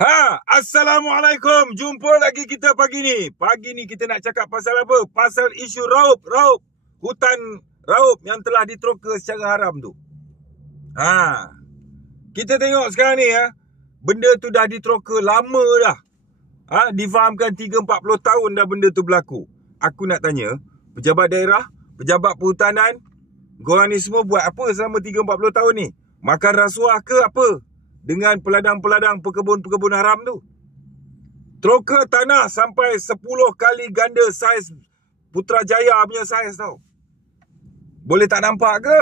Assalamualaikum. Jumpa lagi kita pagi ni. Pagi ni kita nak cakap pasal apa? Pasal isu raup. Hutan raup yang telah diteroka secara haram tu. Kita tengok sekarang ni benda tu dah diteroka lama dah. Difahamkan 3-40 tahun dah benda tu berlaku. Aku nak tanya, pejabat daerah, pejabat perhutanan, korang ni semua buat apa selama 3-40 tahun ni? Makan rasuah ke apa? Dengan peladang-peladang pekebun-pekebun haram tu. Teroka tanah sampai 10 kali ganda saiz Putrajaya punya saiz tau. Boleh tak nampak ke?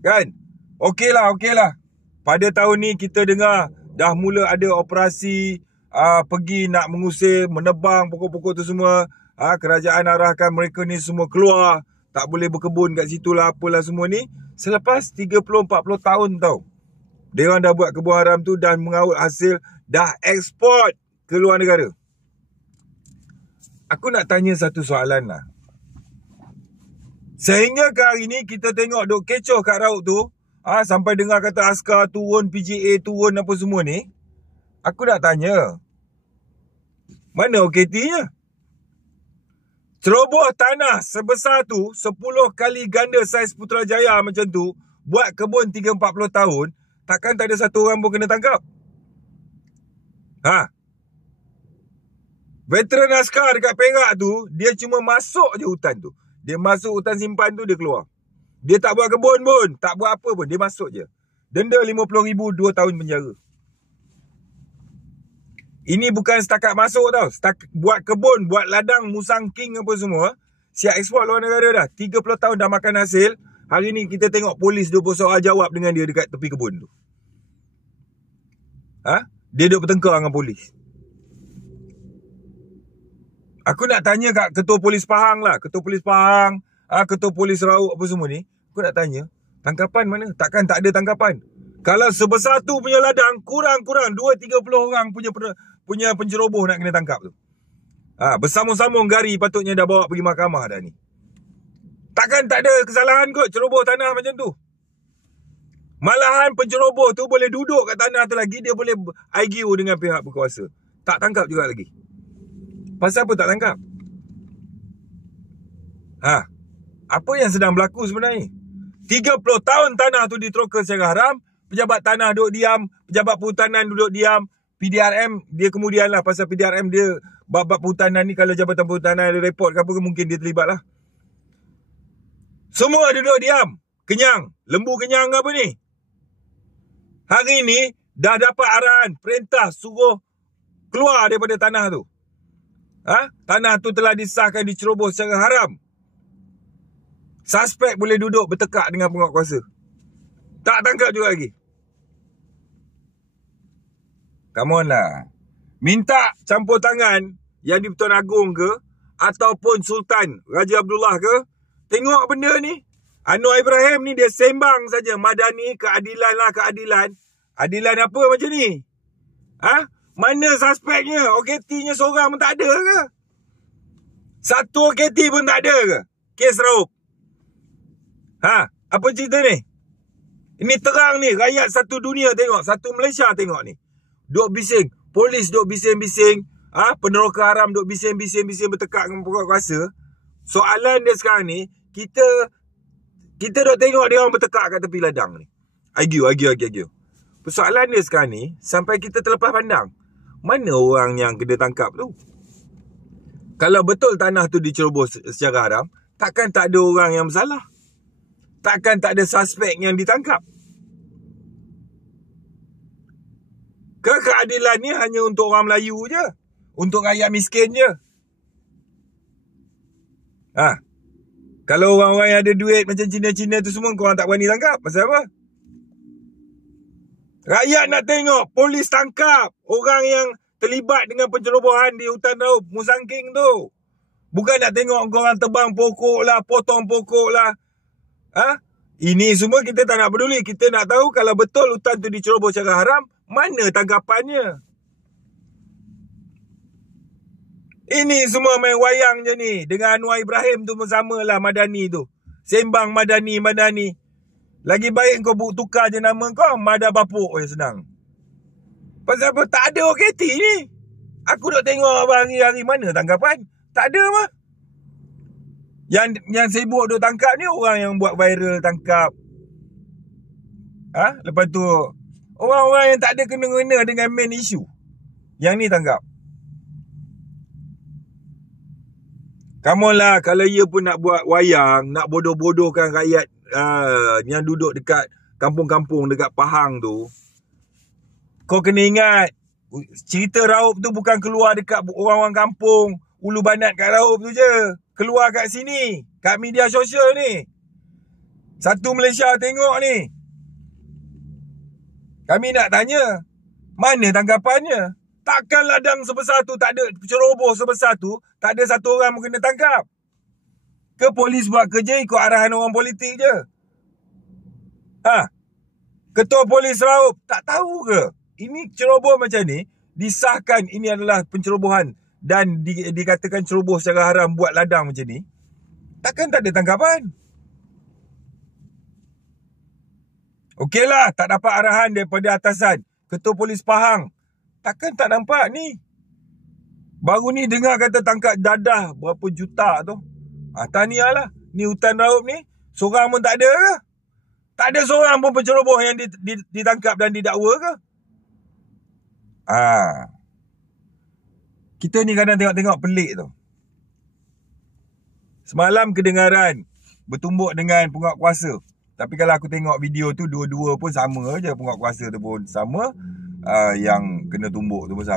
Kan? Okeylah. Pada tahun ni kita dengar dah mula ada operasi pergi nak mengusir, menebang pokok-pokok tu semua. Kerajaan arahkan mereka ni semua keluar. Tak boleh berkebun kat situ lah, apalah semua ni. Selepas 30-40 tahun tau. Dia orang dah buat kebun haram tu dan mengaut hasil, dah ekspor ke luar negara. Aku nak tanya satu soalan lah. Sehingga ke hari ni kita tengok duk kecoh kat raut tu, sampai dengar kata askar turun, PGA turun apa semua ni. Aku nak tanya, mana OKT-nya? Ceroboh tanah sebesar tu, 10 kali ganda saiz Putrajaya macam tu, buat kebun 3-40 tahun, takkan tak ada satu orang pun kena tangkap? Veteran askar dekat Perak tu, dia cuma masuk je hutan tu. Dia masuk hutan simpan tu, dia keluar. Dia tak buat kebun pun, tak buat apa pun, dia masuk je. Denda RM50,000, 2 tahun penjara. Ini bukan setakat masuk tau. Buat kebun, buat ladang, musang king apa semua. Siap ekspor luar negara dah. 30 tahun dah makan hasil. Hari ni kita tengok polis 20 soal jawab dengan dia dekat tepi kebun tu. Dia duduk bertengkar dengan polis. Aku nak tanya kat ketua polis Pahang lah. Ketua polis Pahang, ketua polis Rauk apa semua ni. Aku nak tanya, tangkapan mana? Takkan tak ada tangkapan. Kalau sebesar tu punya ladang, kurang-kurang 20-30 orang punya penceroboh nak kena tangkap tu. Bersambung-sambung gari patutnya dah bawa pergi mahkamah dah ni. Takkan tak ada kesalahan kot ceroboh tanah macam tu. Malahan penceroboh tu boleh duduk kat tanah tu lagi, dia boleh argue dengan pihak berkuasa. Tak tangkap juga lagi. Pasal apa tak tangkap? Apa yang sedang berlaku sebenarnya? 30 tahun tanah tu diteroka secara haram, pejabat tanah duduk diam, pejabat perhutanan duduk diam, PDRM dia kemudian lah, pasal PDRM dia bab-bab perhutanan ni, kalau Jabatan Perhutanan ada report ke apa, mungkin dia terlibat lah. Semua duduk diam, kenyang, lembu kenyang apa ni? Hari ni dah dapat arahan, perintah suruh keluar daripada tanah tu. Tanah tu telah disahkan diceroboh secara haram. Suspek boleh duduk bertekak dengan penguatkuasa. Tak tangkap juga lagi. Come on lah. Minta campur tangan yang di-Pertuan Agong ke, ataupun Sultan Raja Abdullah ke, tengok benda ni. Anwar Ibrahim ni dia sembang saja, Madani, keadilan lah, keadilan. Adilan apa macam ni? Mana suspeknya? OKT-nya seorang pun tak ada ke? Satu OKT pun tak ada ke? Kes raup. Apa cerita ni? Ini terang ni, rakyat satu dunia tengok, satu Malaysia tengok ni. Duk bising, polis duk bising-bising, peneroka haram duk bising-bising bertekak dengan pokok kuasa. Soalan dia sekarang ni, kita duk tengok dia orang bertekak kat tepi ladang ni. Argue. Persoalan dia sekarang ni, sampai kita terlepas pandang, mana orang yang kena tangkap tu? Kalau betul tanah tu diceroboh secara haram, takkan tak ada orang yang bersalah. Takkan tak ada suspek yang ditangkap. Keadilan ni hanya untuk orang Melayu je. Untuk rakyat miskin je. Kalau orang-orang yang ada duit macam Cina-Cina tu semua, korang tak berani tangkap. Pasal apa? Rakyat nak tengok polis tangkap orang yang terlibat dengan pencerobohan di hutan raup Musang King tu. Bukan nak tengok korang tebang pokok lah, potong pokok lah. Ini semua kita tak nak peduli. Kita nak tahu kalau betul hutan tu diceroboh secara haram, mana tanggapannya? Ini semua main wayang je ni. Dengan Anwar Ibrahim tu pun sama lah, Madani tu. Sembang Madani. Lagi baik kau tukar je nama kau, Mada Bapuk je senang. Pasal apa? Tak ada OKT ni. Aku duk tengok hari-hari mana tangkapan. Tak ada mah. Yang sibuk duk tangkap ni orang yang buat viral tangkap. Lepas tu orang-orang yang tak ada kena-kena dengan main issue. Yang ni tangkap. Come on lah, kalau ia pun nak buat wayang, nak bodoh-bodohkan rakyat yang duduk dekat kampung-kampung dekat Pahang tu. Kau kena ingat, cerita Raup tu bukan keluar dekat orang-orang kampung Ulu Banat kat Raup tu je. Keluar kat sini, kat media sosial ni. Satu Malaysia tengok ni. Kami nak tanya, mana tangkapannya? Takkan ladang sebesar tu, tak ada ceroboh sebesar tu, tak ada satu orang pun kena tangkap? Ke polis buat kerja ikut arahan orang politik je? Ketua Polis Raup tak tahu ke? Ini ceroboh macam ni, disahkan ini adalah pencerobohan dan dikatakan ceroboh secara haram buat ladang macam ni. Takkan tak ada tangkapan? Okeylah, tak dapat arahan daripada atasan. Ketua Polis Pahang, takkan tak nampak ni? Baru ni dengar kata tangkap dadah berapa juta tu. Tahniah lah. Ni hutan Raup ni, seorang pun tak ada ke? Tak ada seorang pun penceroboh yang ditangkap dan didakwa ke? Kita ni kadang tengok-tengok pelik tu. Semalam kedengaran bertumbuk dengan penguatkuasa. Tapi kalau aku tengok video tu, dua-dua pun sama je. Penguatkuasa tu pun sama. Yang kena tumbuk tu pun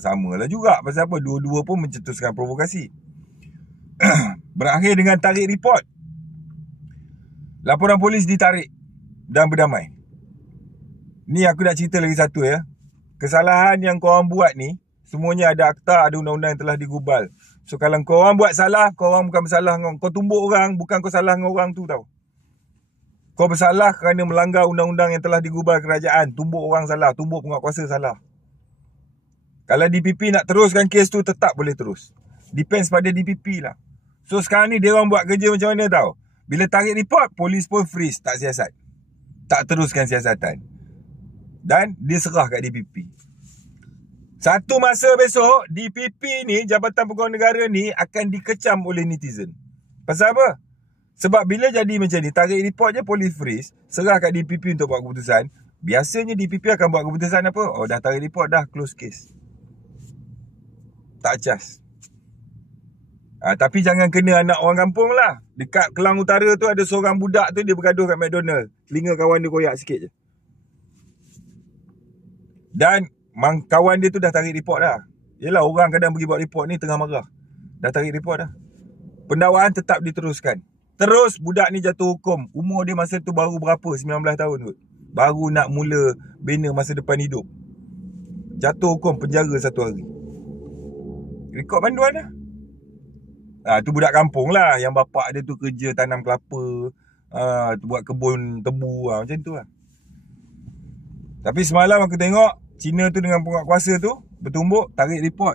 sama lah juga. Pasal apa? Dua-dua pun mencetuskan provokasi. Berakhir dengan tarik report. Laporan polis ditarik dan berdamai. Ni aku nak cerita lagi satu ya. Kesalahan yang korang buat ni, semuanya ada akta, ada undang-undang yang telah digubal. So kalau korang buat salah, korang bukan bersalah. Kau tumbuk orang, bukan kau salah dengan orang tu tau. Kau bersalah kerana melanggar undang-undang yang telah digubal kerajaan. Tumbuk orang salah, tumbuk penguatkuasa salah. Kalau DPP nak teruskan kes tu, tetap boleh terus. Depends pada DPP lah. So sekarang ni dia orang buat kerja macam mana tau. Bila tarik report, polis pun freeze, tak siasat. Tak teruskan siasatan. Dan dia serah kat DPP. Satu masa besok, DPP ni, Jabatan Pegawai Negara ni akan dikecam oleh netizen. Pasal apa? Sebab bila jadi macam ni, tarik report je polis freeze, serah kat DPP untuk buat keputusan. Biasanya DPP akan buat keputusan apa? Oh, dah tarik report, dah close case. Tak cas. Tapi jangan kena anak orang kampung lah. Dekat Kelang Utara tu ada seorang budak tu, dia bergaduh kat McDonald. Telinga kawan dia koyak sikit je. Dan kawan dia tu dah tarik report dah. Yelah, orang kadang pergi buat report ni tengah marah. Dah tarik report dah. Pendakwaan tetap diteruskan. Terus budak ni jatuh hukum. Umur dia masa tu baru berapa? 19 tahun kot. Baru nak mula bina masa depan hidup. Jatuh hukum penjara 1 hari. Rekod panduan lah. Tu budak kampung lah. Yang bapak dia tu kerja tanam kelapa. Buat kebun tebu. Macam tu lah. Tapi semalam aku tengok Cina tu dengan penguatkuasa tu bertumbuk, tarik report.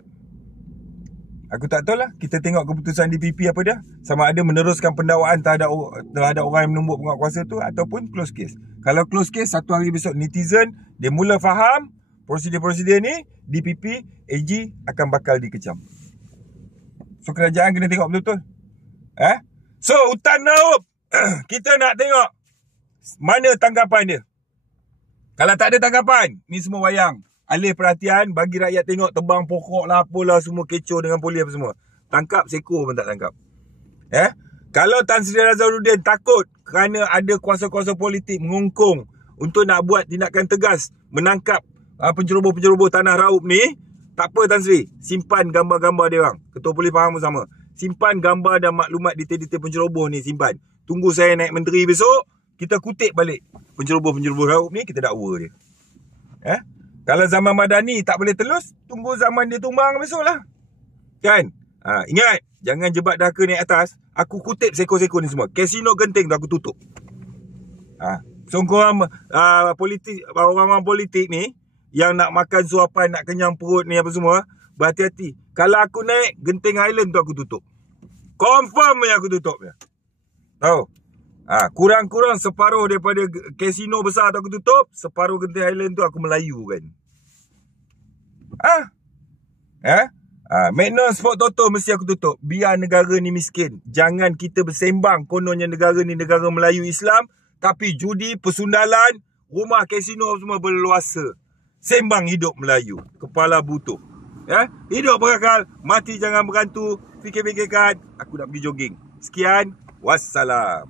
Aku tak tahu lah. Kita tengok keputusan DPP apa dia. Sama ada meneruskan pendakwaan terhadap orang yang menumbuk penguatkuasa tu ataupun close case. Kalau close case, 1 hari besok netizen dia mula faham prosedur-prosedur ni, DPP, AG akan bakal dikecam. So kerajaan kena tengok betul-betul. So hutan Raup, kita nak tengok mana tanggapan dia. Kalau tak ada tanggapan, ni semua wayang. Alih perhatian, bagi rakyat tengok tebang pokok lah, apalah, semua kecoh dengan polis apa semua. Tangkap, seekor pun tak tangkap. Kalau Tan Sri Nazarudin takut kerana ada kuasa-kuasa politik mengungkung untuk nak buat tindakan tegas, menangkap penceroboh-penceroboh tanah Raup ni, tak apa Tan Sri, simpan gambar-gambar dia orang. Ketua Polis Pahang pun sama. Simpan gambar dan maklumat detail-detail penceroboh ni, simpan. Tunggu saya naik menteri besok, kita kutip balik penceroboh-penceroboh Raup ni, kita dakwa dia. Kalau zaman Madani tak boleh telus, tunggu zaman dia tumbang besok lah. Kan? Ingat, jangan jebat dahaka naik atas. Aku kutip seko-seko ni semua. Kasino Genting tu aku tutup. So korang orang-orang politik ni yang nak makan suapan, nak kenyang perut ni apa semua, berhati-hati. Kalau aku naik Genting Island tu aku tutup. Confirm yang aku tutup dia. Tahu? Kurang-kurang separuh daripada kasino besar tu aku tutup, separuh Genting Island tu aku melayukan. McDonald's, Sport Toto mesti aku tutup. Biar negara ni miskin. Jangan kita bersembang kononnya negara ni negara Melayu Islam, tapi judi, persundalan, rumah kasino semua berluasa. Sembang hidup Melayu. Kepala butuh. Hidup berakal, mati jangan berantu. Fikir-fikirkan, aku nak pergi jogging. Sekian, wassalam.